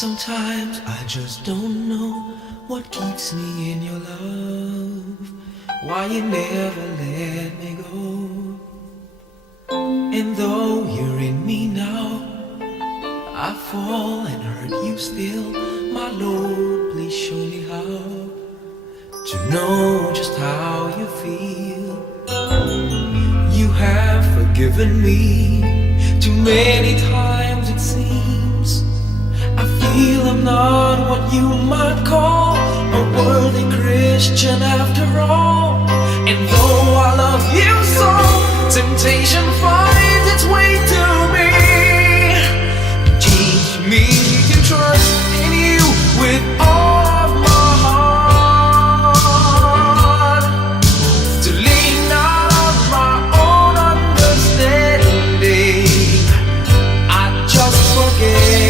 Sometimes I just don't know what keeps me in your love, why you never let me go. And though you're in me now, I fall and hurt you still. My Lord, please show me how to know just how you feel. You have forgiven me too many times it seems. I feel I'm not what you might call a worthy Christian after all. And though I love you so, temptation finds its way to me. Teach me to trust in you with all of my heart, to lean not on my own understanding. I just forget.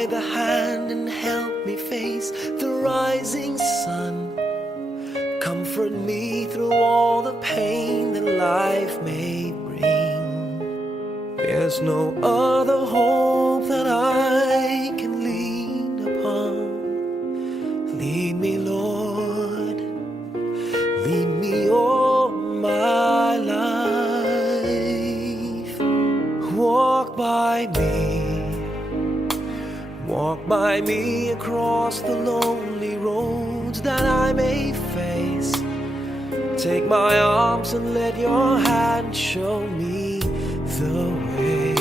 by the hand and help me face the rising sun. Comfort me through all the pain that life may bring. There's no other hope that I can lean upon. Lead me, Lord, lead me all my life. Walk by me across the lonely roads that I may face. Take my arms and let your hand show me the way.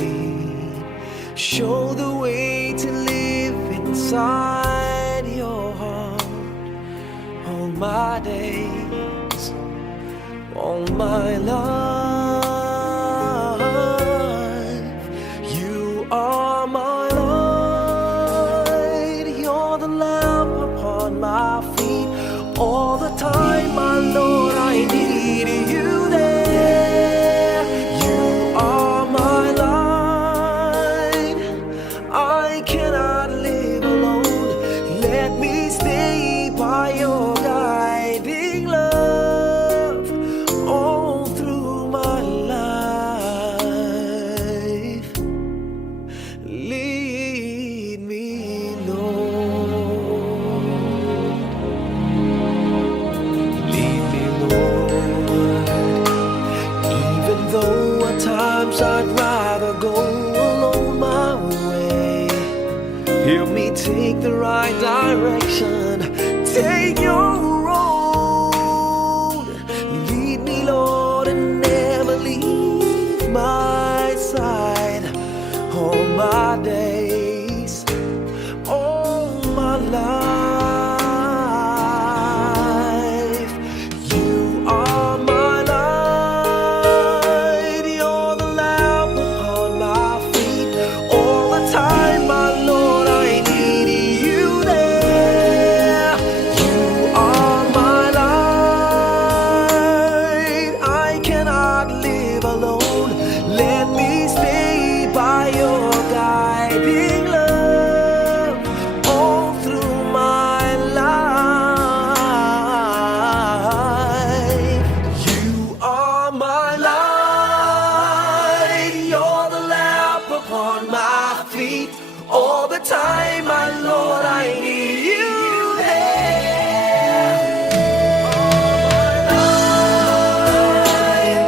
Show the way to live inside your heart all my days, all my life. You are my light, you're the lamp upon my feet. All the time, my Lord, I need you there. You are my light, I cannot live alone. Let me stay by your guiding love all through my life. Lead me, Lord. Lead me, Lord. Even though at times I'd rather go alone my way, help me take the right direction. Take your road. Lead me, Lord, and never leave my side. All my days, all my life. You are my light, you're the lamp upon my feet. All the time, my Lord, I need you there. You are my light, I cannot live alone. Let me stay by your guiding love all through my life. You are my light, you're the lamp upon my feet. All the time, my Lord, I need you there.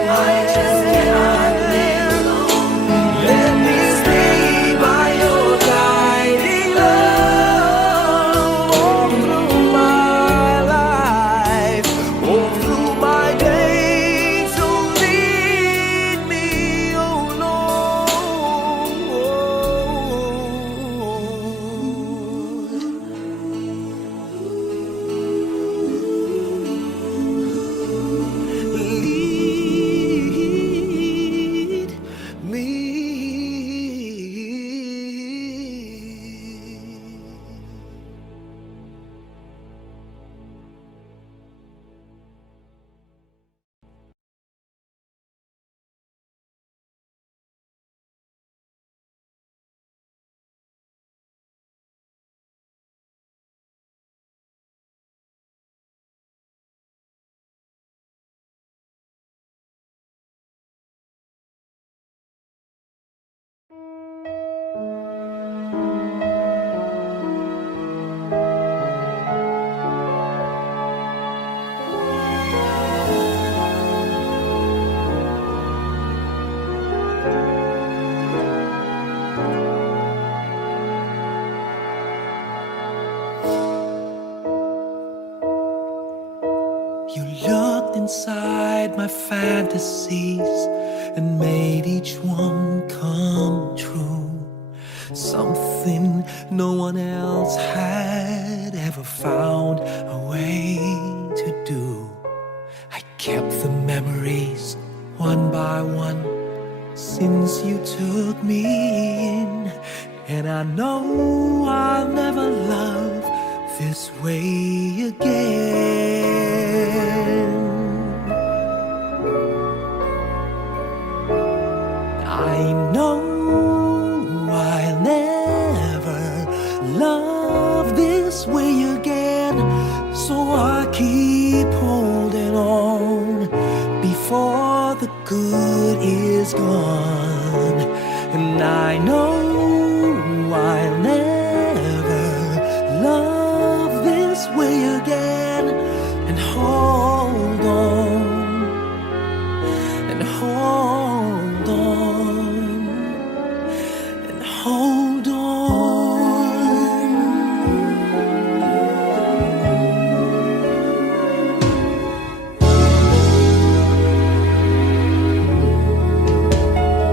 I just cannot live alone. Let me stay by your guiding love all through my life, all through my days. So lead me, oh Lord. Lead me. You looked inside my fantasies and made each one come true. Something no one else had ever found a way to do. I kept the memories one by one since you took me in, and I know I'll never love this way again. I know I'll never is gone, and I know I'll never love this way again. And hold on, and hold on, and hold on.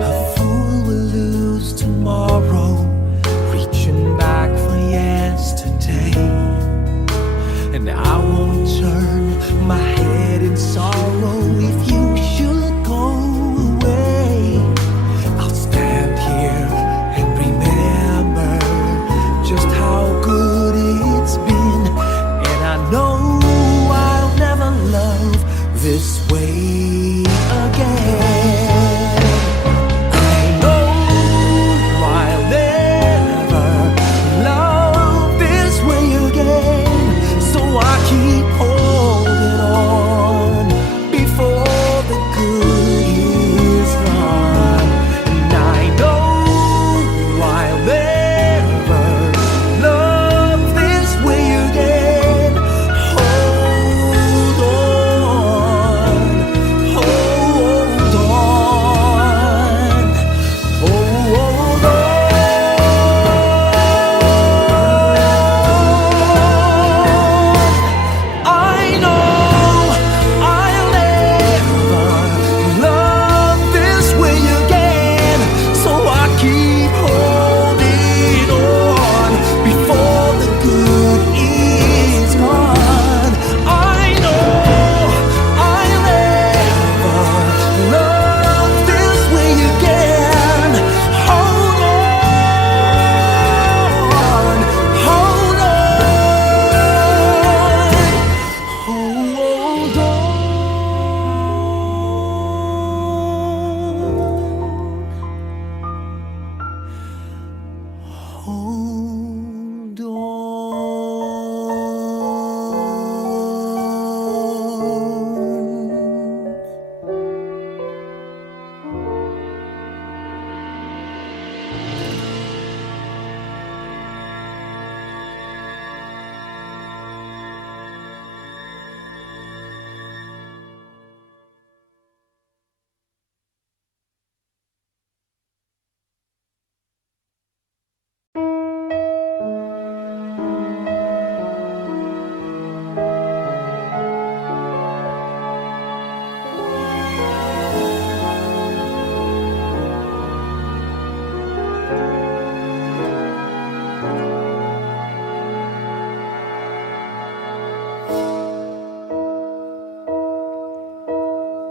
A fool will lose tomorrow, reaching back for yesterday. And I won't turn my head in sorrow if you should go away. I'll stand here and remember just how good it's been. And I know I'll never love this way again. I know I'll never love this way again. So I keep holding on before the good is gone. And I know I'll never love this way again. Hold on, hold on, hold on. I know I'll never love this way again. So I keep holding on before the good is gone. I know I'll never love this way again. Hold on, hold on, hold on. Hold on.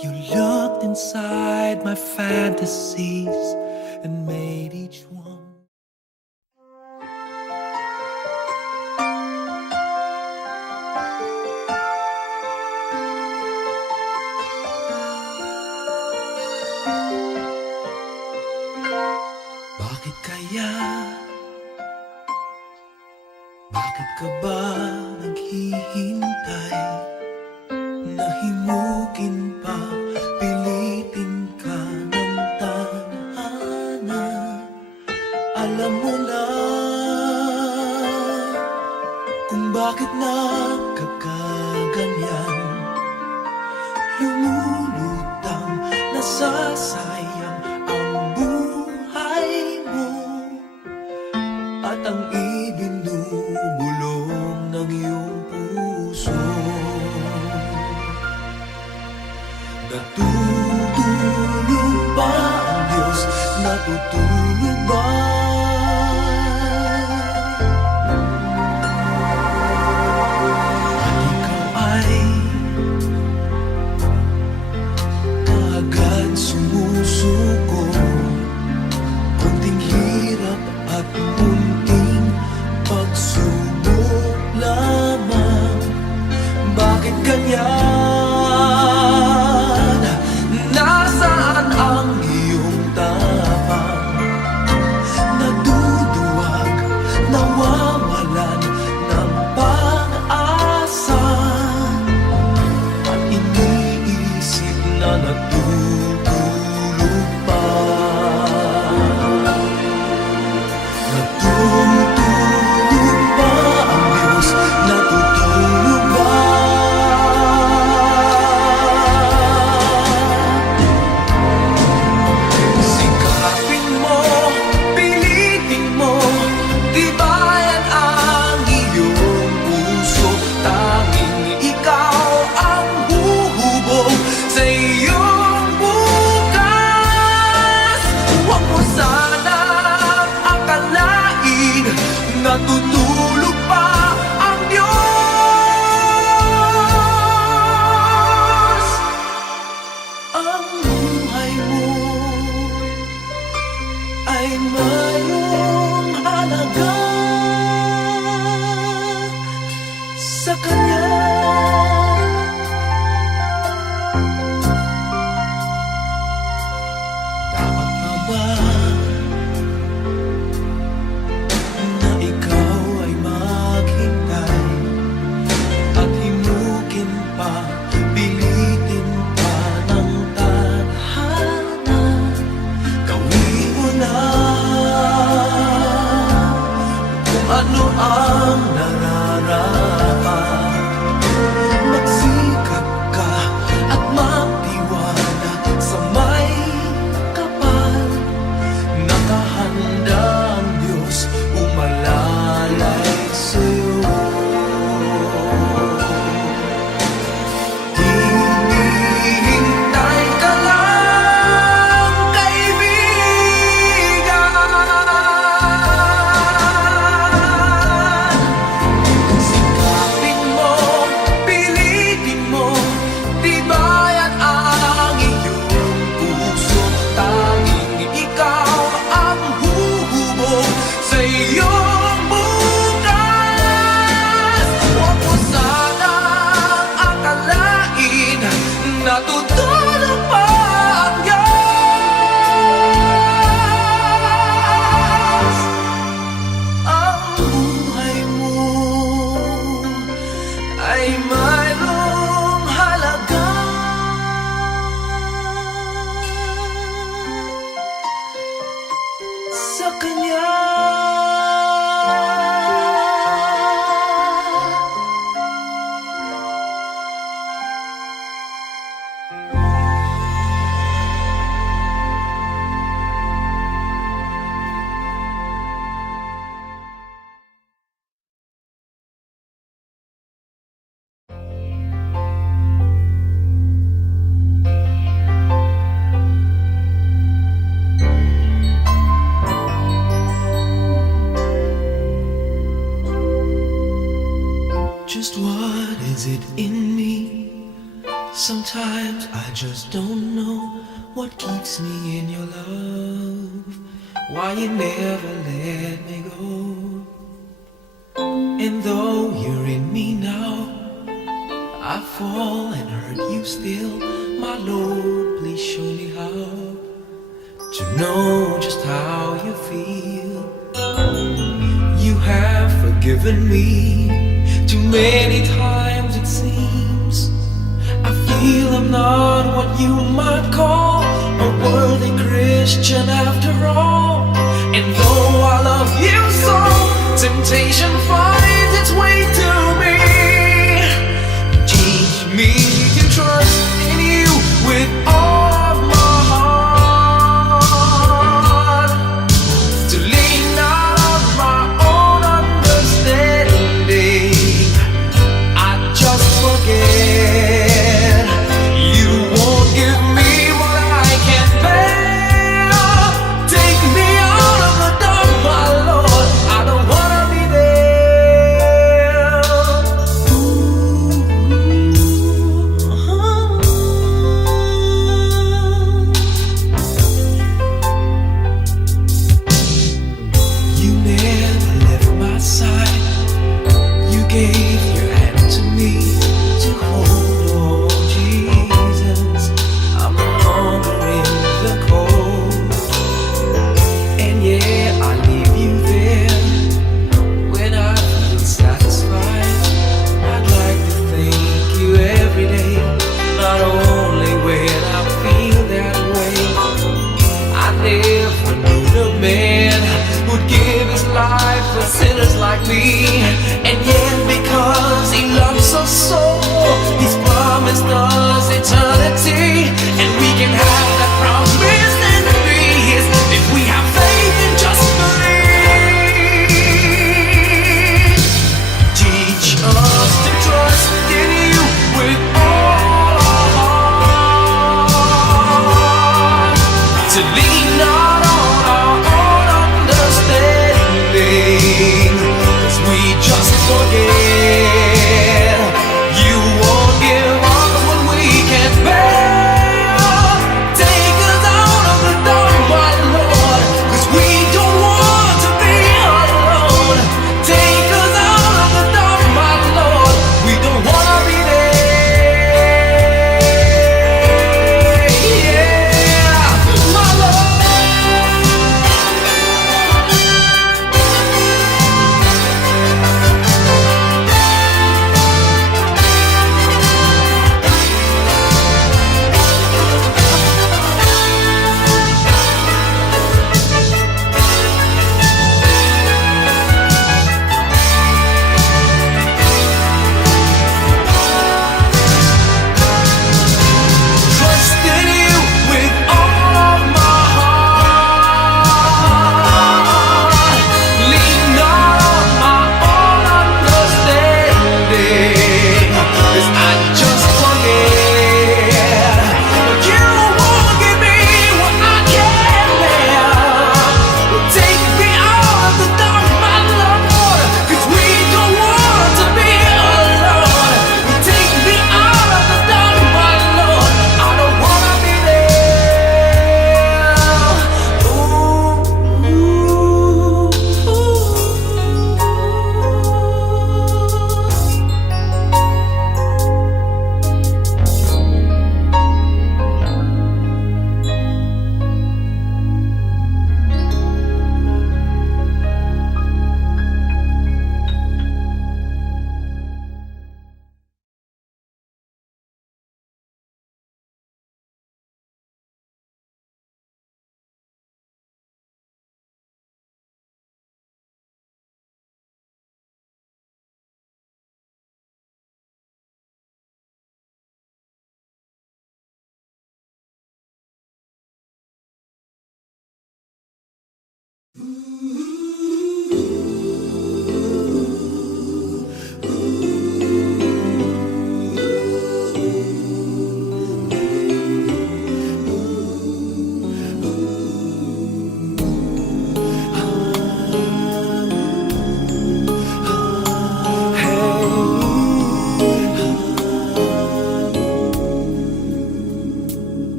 You looked inside my fantasies and made each one. Bakit kaya? Bakit ka ba naghihintay? Nahimukin pa, pilitin ka ng tadhana. Alam mo na kung bakit nagkakaganyan. Lumulutang, nasasayang ang buhay mo at ang ibinubulong ng iyong puso. Natutulog ba ang Diyos? Natutulog ba? At ikaw ay kaagad sumusuko. Kunting hirap at munting pagsubok lamang. Bakit ganyan? Nasaan ang iyong tapang? natutulog pa ang Diyos. Ang buhay mo ay mayroong halaga sa Kanya. Dapat na ba na ikaw ay maghintay at himukin pa, pilitin pa ng tadhana? Gawin mo na kung ano ang nararapat. Magsikap ka at magtiwala sa may kapal. Nakahanda ang Diyos umalalay sa'yo. Hinihintay ka lang, kaibigan. Sikapin mo, pilitin mo, tibayan ang iyong puso. Tanging ikaw ang huhubog sa iyong bukas. Huwag mo sanang akalain natutulog pa ang Diyos. Ang buhay mo ay mayroong halaga sa Kanya. Just what is it in me? Sometimes I just don't know what keeps me in your love. Why you never let me go. And though you're in me now, I fall and hurt you still. My Lord, please show me how to know just how you feel. You have forgiven me too many times, it seems. I feel I'm not what you might call a worthy Christian after all. And though I love you so, temptation finds its way to me. Teach me to trust in you with all of my heart, to lean not on my own understanding. I just forget you won't give me what I can't bear. Take me out of the dark, my Lord, I don't wanna be there. You never left my side. You gave your hand to me to hold. Oh Jesus, I'm no longer in the cold. And yeah, I leave you there when I feel satisfied. I'd like to thank you every day, not only when I feel that way. I never knew the man who'd give his life for sinners like me. And yet because he loves us so, he's promised us eternity. And we can have that promise and be his if we have faith and just believe. Teach us to trust in you with all our heart, to lean not on our own understanding.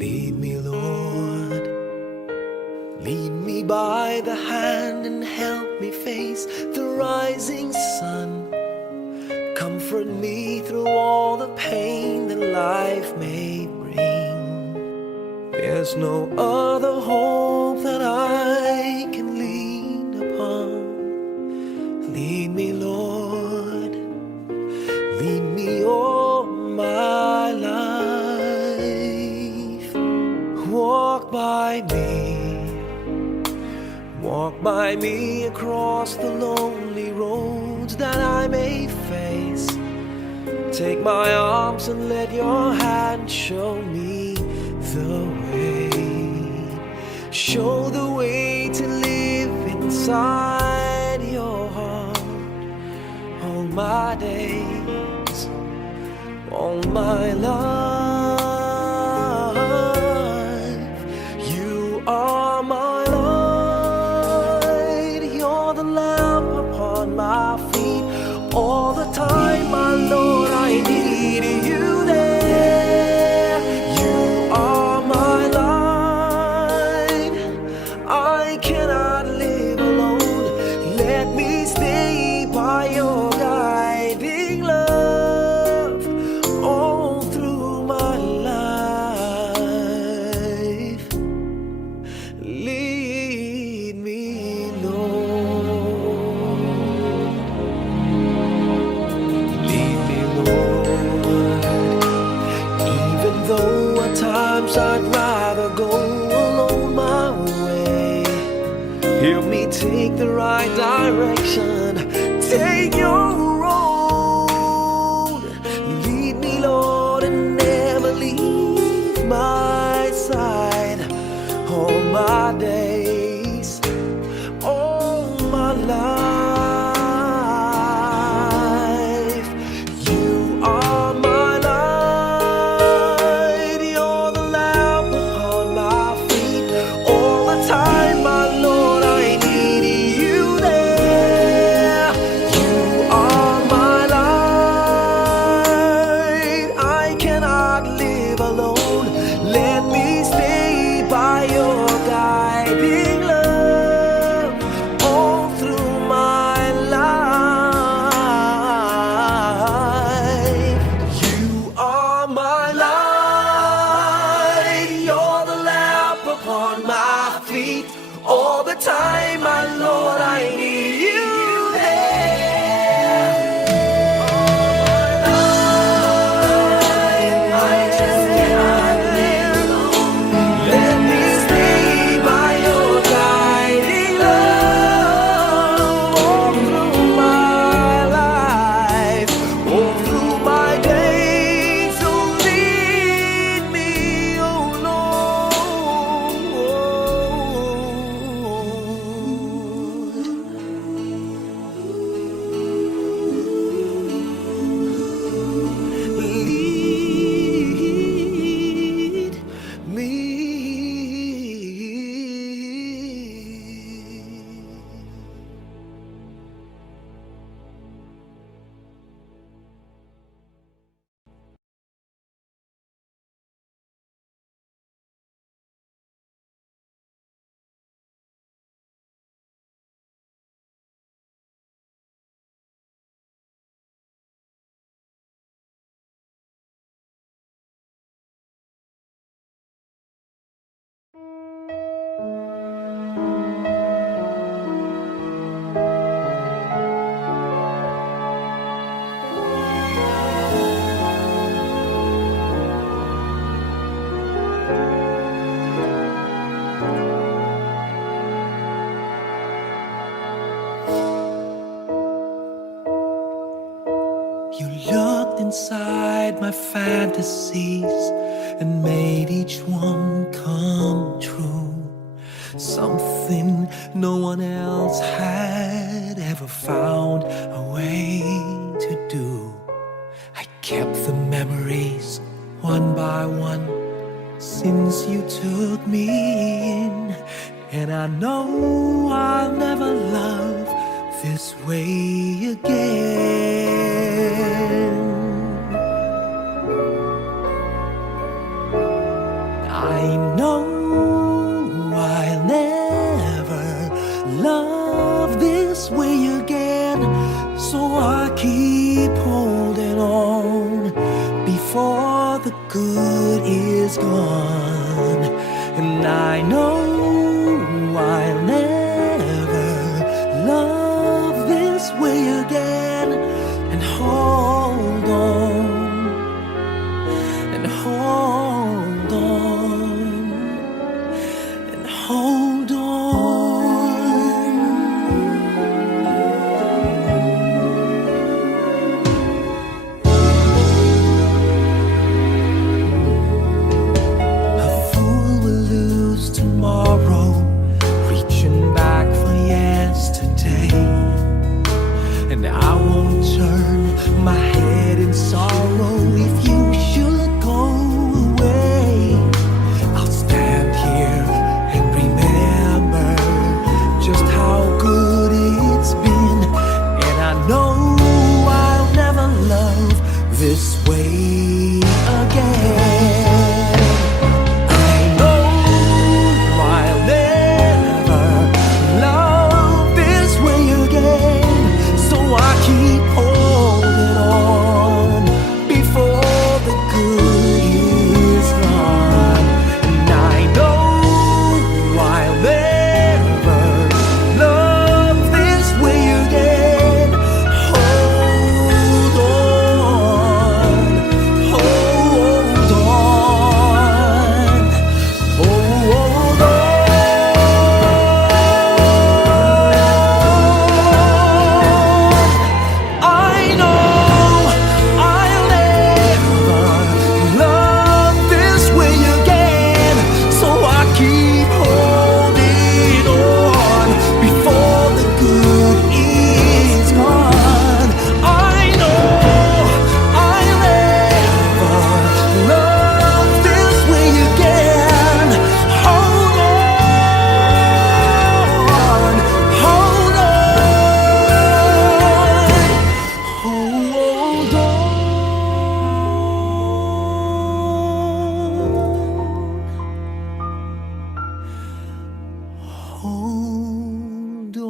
Lead me, Lord. Lead me by the hand and help me face the rising sun. Comfort me through all the pain that life may bring. There's no other hope that I can lean upon. Lead me, Lord. Lead me all my life. Walk by me. Walk by me across the lonely roads that I may face. Take my arms and let your hand show me the way. Show the way to live inside your heart all my days, all my life. You are my light, you're the lamp upon my feet. All the time, my Lord, I need you there. You are my light, I cannot live alone. Let me stay by your guiding love all through my life. Lead me, Lord. Lead me, Lord. Even though at times I'd rather go alone my way, help me take the right direction. Take your road. Lead me, Lord, and never leave my side. All my days, all my life. You are my light, you're the lamp upon my feet. All the time, my Lord, I need you there. You are my light, I cannot live alone. Let me stay by your guiding love all through my life. You are my light, you're the lamp upon my feet. All the time, my Lord, I need you there. I just cannot live alone. Let me stay by your guiding love all through my life, all through my days. So lead me, oh Lord. Lead me. You looked inside my fantasies and made each one come true. something no one else had ever found a way to do. I kept the memories one by one since you took me in, and I know I'll never love this way again. I know I'll never love this way again, so I keep holding on before the good is gone. And I know I'll never love this way again, and hold on, and hold on, and hold on. A fool will lose tomorrow, reaching back for yesterday, and I won't turn my head in sorrow if you should go away. I'll stand here and remember just how good it's been, and I know I'll never love this way again. I know I'll never love this way again, so I keep holding on before the good is gone. And I know I'll never love this way again. Hold on, hold on, hold on. I know I'll never love this way again, so I keep holding on before the good is gone. I know I'll never love this way again. Hold on, hold on, hold on. Hold on.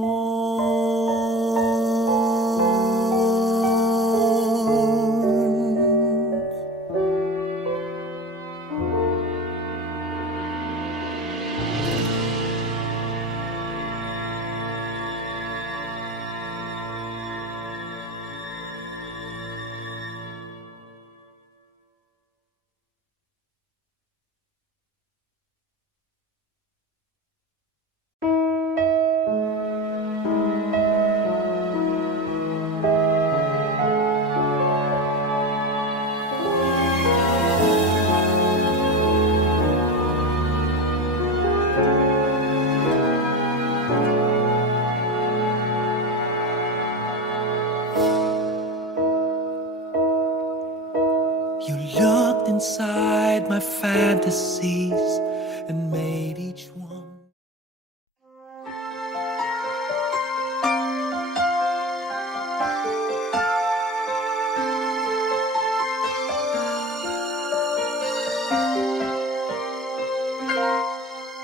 You looked inside my fantasies and made each one.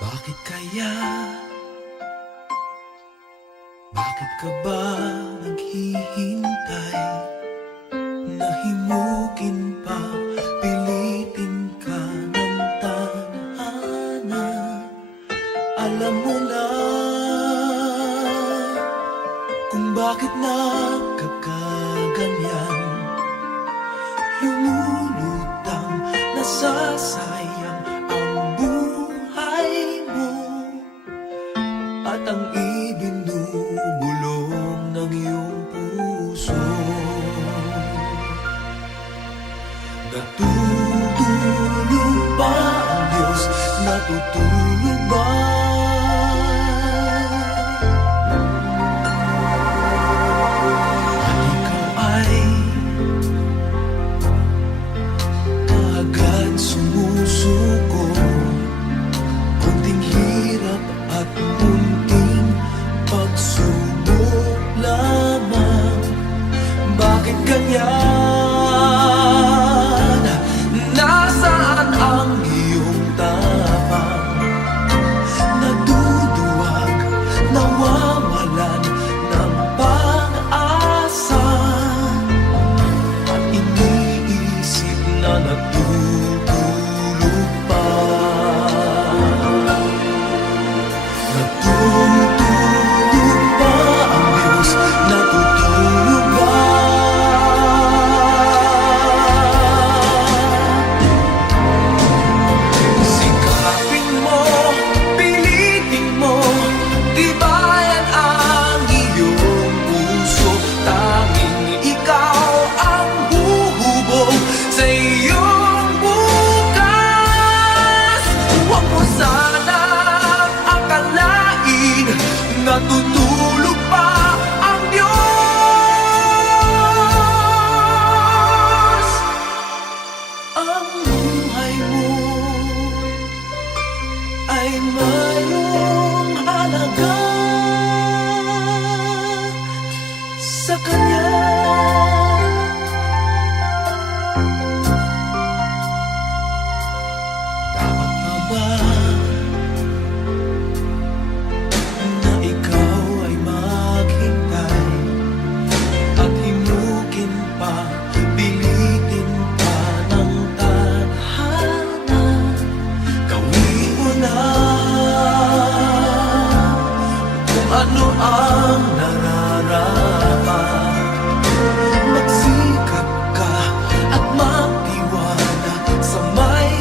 Bakit kaya? Bakit ka ba naghihintay? Nahimukin pa, pilitin ka ng tadhana. Alam mo na kung bakit nagkakaganyan. Lumulutang, nasasayang ang buhay mo, at ang ibinubulong ng iyong puso. Natutulog ba ang Diyos? Natutulog ba natutulog pa ang Diyos. Ang buhay mo ay mayroong halaga sa Kanya. Dapat pa ba na ikaw ay maghintay at himukin pa, pilitin pa ng tadhana? Gawin mo na kung ano ang nararapat. Magsikap ka at magtiwala sa may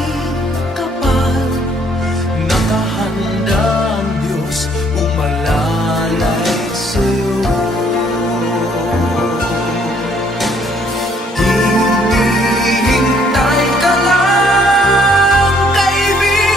kapal. Nakahanda ang Diyos umalalay sa'yo. Hinihintay ka lang, kaibigan.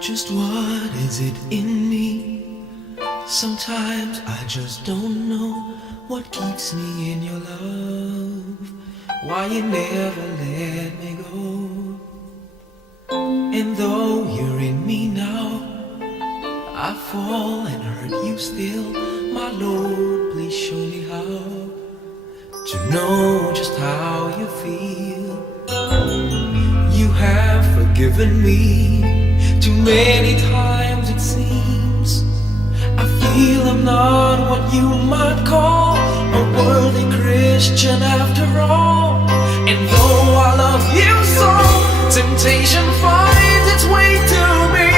Just what is it in me? Sometimes I just don't know what keeps me in your love. Why you never let me go. And though you're in me now, I fall and hurt you still. My Lord, please show me how to know just how you feel. You have forgiven me too many times it seems. I feel I'm not what you might call a worthy Christian after all. And though I love you so, temptation finds its way to me.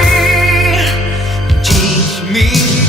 Teach me